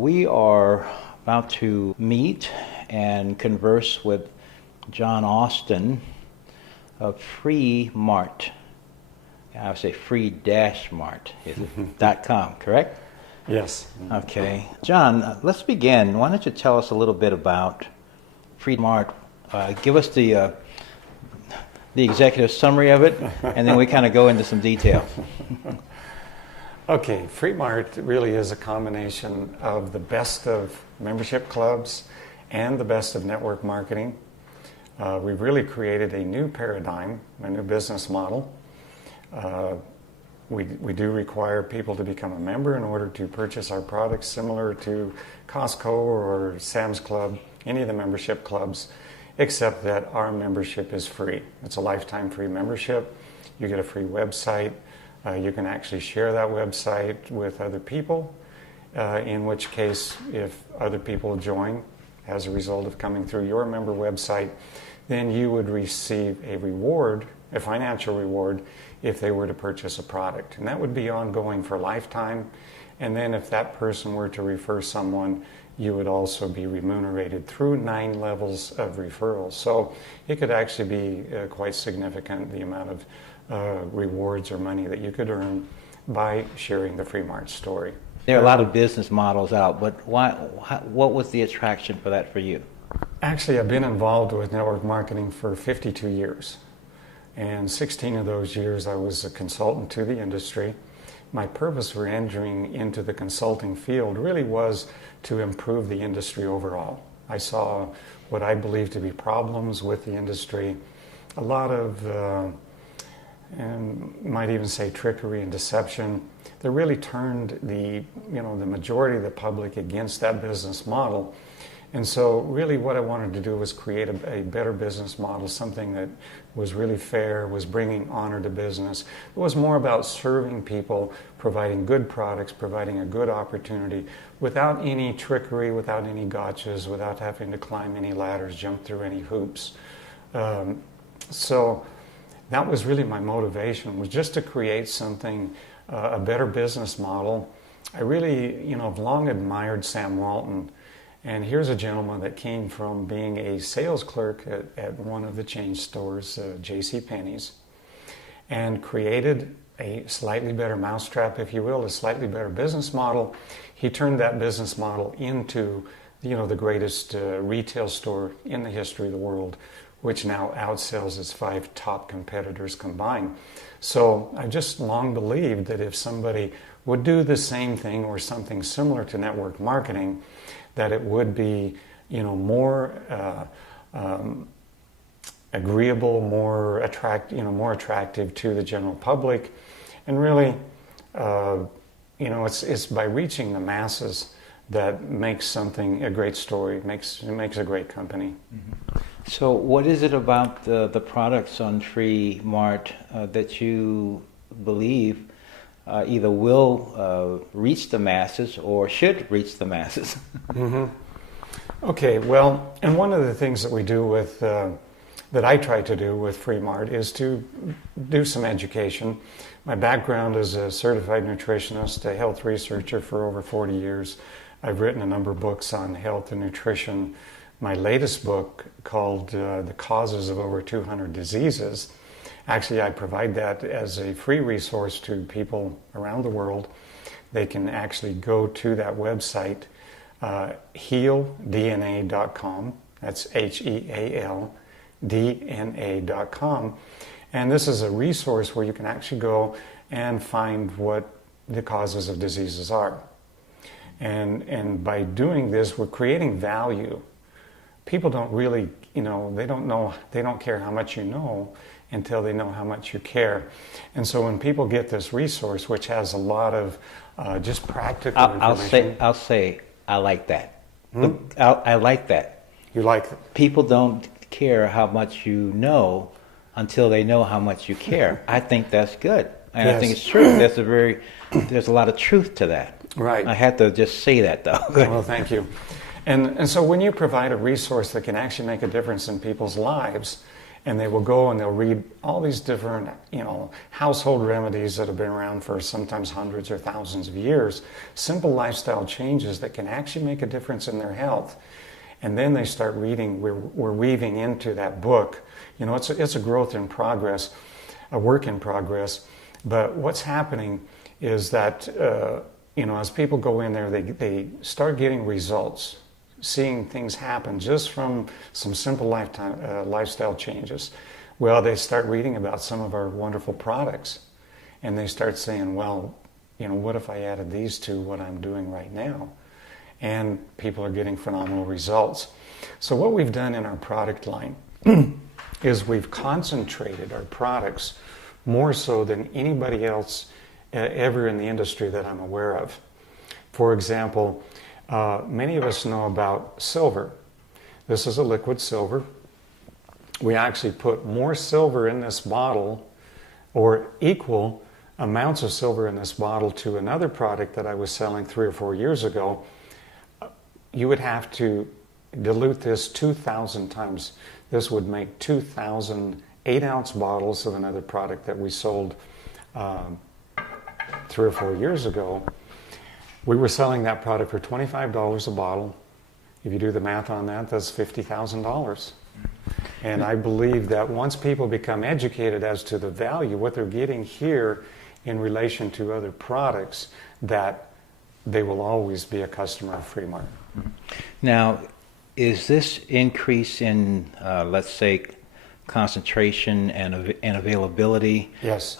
We are about to meet and converse with John Austin of FreeMart. I would say free-mart is it .com, correct? Yes. Okay. John, let's begin. Why don't you tell us a little bit about FreeMart? Give us the executive summary of it, and then we kind of go into some detail. Okay, FreeMart really is a combination of the best of membership clubs and the best of network marketing. We've really created a new paradigm, a new business model. We do require people to become a member in order to purchase our products, similar to Costco or Sam's Club, any of the membership clubs, except that our membership is free. It's a lifetime free membership. You get a free website. You can actually share that website with other people, in which case if other people join as a result of coming through your member website, then you would receive a reward, a financial reward, if they were to purchase a product. And that would be ongoing for a lifetime. And then if that person were to refer someone, you would also be remunerated through 9 levels of referrals. So it could actually be quite significant, the amount of rewards or money that you could earn by sharing the FreeMart story. There are a lot of business models out, but what was the attraction for that for you? Actually, I've been involved with network marketing for 52 years. And 16 of those years I was a consultant to the industry. My purpose for entering into the consulting field really was to improve the industry overall. I saw what I believed to be problems with the industry, a lot of and might even say trickery and deception that really turned the majority of the public against that business model. And so really what I wanted to do was create a better business model, something that was really fair, was bringing honor to business. It was more about serving people, providing good products, providing a good opportunity without any trickery, without any gotchas, without having to climb any ladders, jump through any hoops. So that was really my motivation, was just to create something, a better business model. I really, have long admired Sam Walton. And here's a gentleman that came from being a sales clerk at one of the chain stores, JCPenney's, and created a slightly better mousetrap, if you will, a slightly better business model. He turned that business model into, the greatest retail store in the history of the world, which now outsells its 5 top competitors combined. So I just long believed that if somebody would do the same thing or something similar to network marketing, that it would be, more agreeable, more attractive to the general public, and really, it's by reaching the masses that makes something a great story, it makes a great company. Mm-hmm. So what is it about the products on FreeMart that you believe either will reach the masses or should reach the masses? Mm-hmm. Okay, well, and one of the things that we do with, that I try to do with FreeMart is to do some education. My background is a certified nutritionist, a health researcher for over 40 years. I've written a number of books on health and nutrition. My latest book, called The Causes of Over 200 Diseases, actually I provide that as a free resource to people around the world. They can actually go to that website, healdna.com, that's HEALDNA.com, and this is a resource where you can actually go and find what the causes of diseases are. And by doing this, we're creating value. People don't really, they don't care how much you know until they know how much you care. And so when people get this resource, which has a lot of just practical information. I'll say, I like that. I like that. You like it? People don't care how much you know until they know how much you care. I think that's good. And yes. I think it's true. There's a lot of truth to that. Right. I had to just say that, though. Well, thank you. And so when you provide a resource that can actually make a difference in people's lives, And they will go and they'll read all these different, household remedies that have been around for sometimes hundreds or thousands of years, simple lifestyle changes that can actually make a difference in their health. And then they start reading, we're weaving into that book. It's a growth in progress, a work in progress. But what's happening is that, as people go in there, they start getting results, seeing things happen just from some simple lifestyle changes. Well, they start reading about some of our wonderful products, and they start saying, well, what if I added these to what I'm doing right now? And people are getting phenomenal results. So what we've done in our product line is we've concentrated our products more so than anybody else ever in the industry that I'm aware of. For example, many of us know about silver. This is a liquid silver. We actually put more silver in this bottle, or equal amounts of silver in this bottle, to another product that I was selling 3 or 4 years ago. You would have to dilute this 2,000 times. This would make 2,000 8-ounce bottles of another product that we sold 3 or 4 years ago. We were selling that product for $25 a bottle. If you do the math on that, that's $50,000. And I believe that once people become educated as to the value, what they're getting here in relation to other products, that they will always be a customer of FreeMart. Now, is this increase in, let's say, concentration and availability? Yes.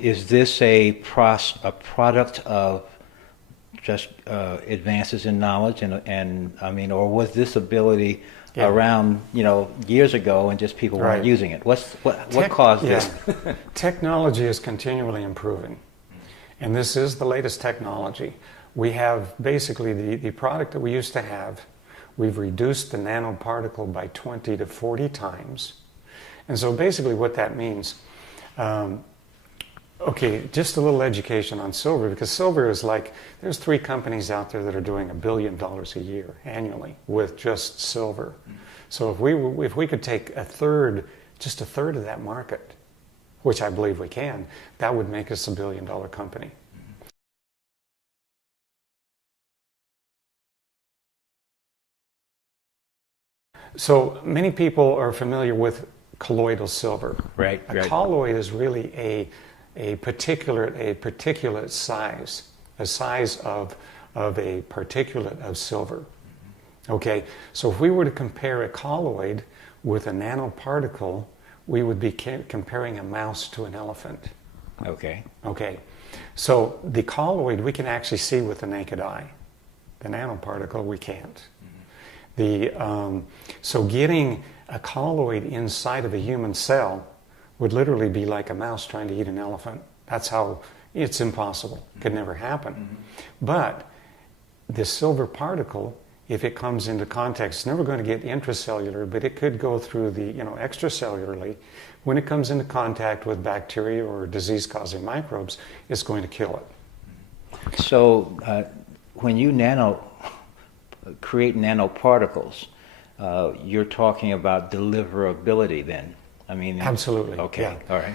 Is this a product of just advances in knowledge or was this ability around years ago and just people weren't using it? What caused this? Technology is continually improving, and this is the latest technology. We have basically the product that we used to have. We've reduced the nanoparticle by 20 to 40 times. And so basically what that means, just a little education on silver, because silver is there's 3 companies out there that are doing $1 billion a year annually with just silver. So if we could take just a third of that market, which I believe we can, that would make us $1 billion company. So many people are familiar with colloidal silver. Right. A colloid is really a particulate size, a size of a particulate of silver. Okay, so if we were to compare a colloid with a nanoparticle, we would be comparing a mouse to an elephant. Okay. Okay, so the colloid we can actually see with the naked eye. The nanoparticle we can't. So getting a colloid inside of a human cell would literally be like a mouse trying to eat an elephant. That's how it's impossible. It could never happen. Mm-hmm. But the silver particle, if it comes into contact, it's never going to get intracellular, but it could go through the, extracellularly. When it comes into contact with bacteria or disease-causing microbes, it's going to kill it. So when you create nanoparticles, you're talking about deliverability then? Absolutely. Okay. Yeah. All right.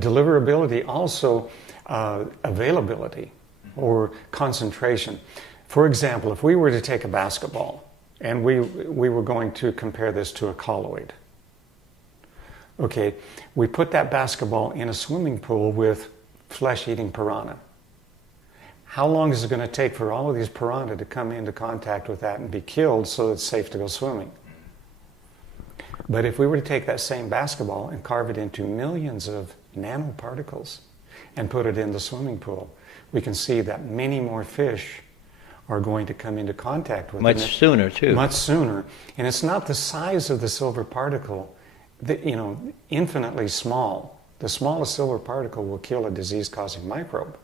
Deliverability, also availability or concentration. For example, if we were to take a basketball and we were going to compare this to a colloid. Okay, we put that basketball in a swimming pool with flesh-eating piranha. How long is it going to take for all of these piranha to come into contact with that and be killed so it's safe to go swimming? But if we were to take that same basketball and carve it into millions of nanoparticles and put it in the swimming pool, we can see that many more fish are going to come into contact with it. Much sooner, too. Much sooner. And it's not the size of the silver particle, infinitely small. The smallest silver particle will kill a disease-causing microbe.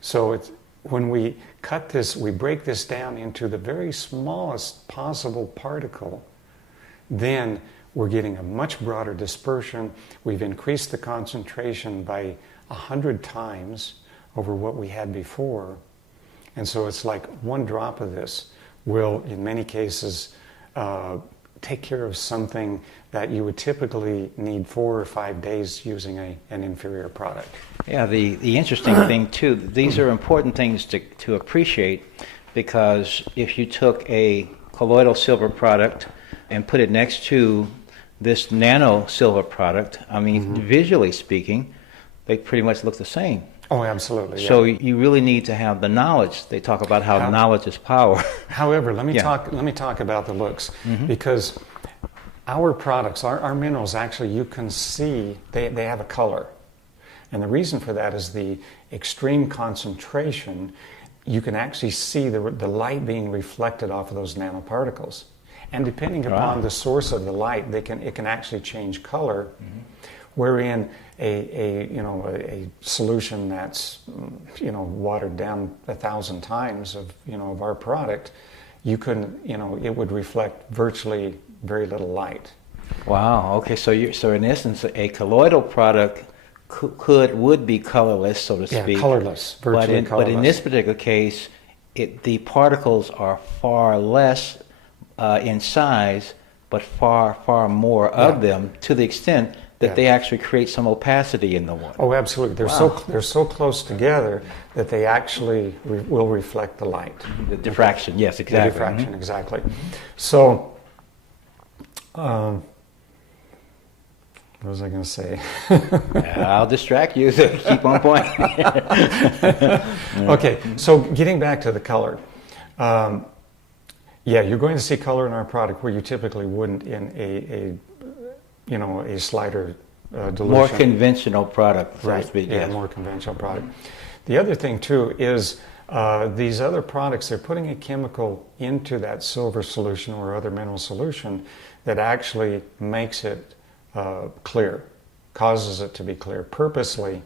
So when we cut this, we break this down into the very smallest possible particle, then we're getting a much broader dispersion. We've increased the concentration by 100 times over what we had before. And so it's like one drop of this will, in many cases, take care of something that you would typically need 4 or 5 days using an inferior product. Yeah, the interesting thing too, these are important things to appreciate, because if you took a colloidal silver product and put it next to this nano silver product, I mean, visually speaking, they pretty much look the same. Oh, absolutely. So yeah. you really need to have the knowledge. They talk about how knowledge is power. However, let me talk about the looks, because our products, our minerals, actually, you can see they have a color. And the reason for that is the extreme concentration. You can actually see the light being reflected off of those nanoparticles. And depending upon the source of the light, it can actually change color. Wherein a solution that's watered down 1,000 times of our product, it would reflect virtually very little light. Wow. Okay. So in essence, a colloidal product would be colorless, so to speak. Yeah, colorless, virtually colorless. But in this particular case, the particles are far less in size, but far more of them, to the extent that they actually create some opacity in the water. Oh, absolutely. They're so close together that they actually will reflect the light. The diffraction, yes, exactly. The diffraction, exactly. So, what was I going to say? I'll distract you, so keep on point. Okay, so getting back to the color. You're going to see color in our product where you typically wouldn't in a slider dilution. More conventional product, so right? to speak. Yeah, yes. more conventional product. The other thing too is these other products, they're putting a chemical into that silver solution or other mineral solution that actually makes it clear, causes it to be clear purposely,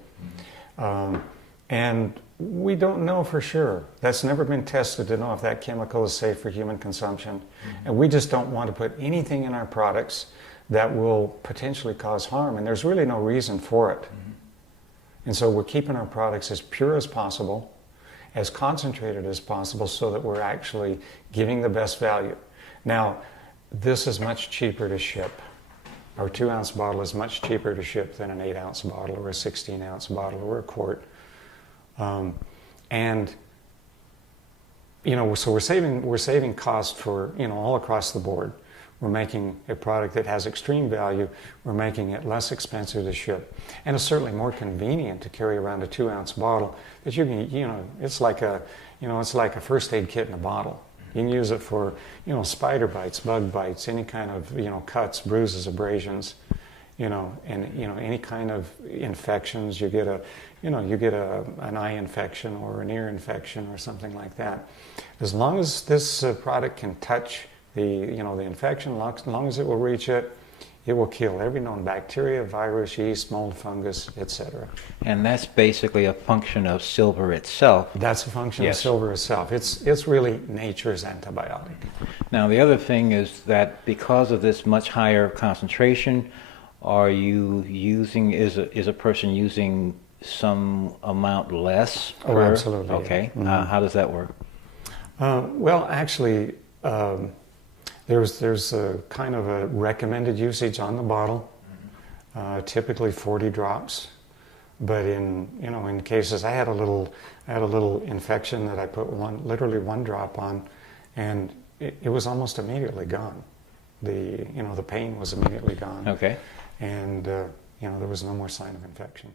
and we don't know for sure. That's never been tested to know if that chemical is safe for human consumption, and we just don't want to put anything in our products that will potentially cause harm, and there's really no reason for it. And so we're keeping our products as pure as possible, as concentrated as possible, so that we're actually giving the best value. Now, this is much cheaper to ship. Our 2-ounce bottle is much cheaper to ship than an 8-ounce bottle or a 16-ounce bottle or a quart. So we're saving cost for all across the board. We're making a product that has extreme value. We're making it less expensive to ship, and it's certainly more convenient to carry around a 2-ounce bottle that you can. It's like a first aid kit in a bottle. You can use it for spider bites, bug bites, any kind of cuts, bruises, abrasions, and any kind of infections. You get an eye infection or an ear infection or something like that. As long as this product can touch the infection, as long as it will reach it, it will kill every known bacteria, virus, yeast, mold, fungus, etc. And that's basically a function of silver itself. That's a function of silver itself. It's really nature's antibiotic. Now the other thing is that because of this much higher concentration, is a person using some amount less? Oh, absolutely. Okay. Yeah. How does that work? Well, actually, there's a kind of a recommended usage on the bottle, typically 40 drops. But in cases, I had a little infection that I put literally one drop on, and it was almost immediately gone. The pain was immediately gone. Okay. And there was no more sign of infection.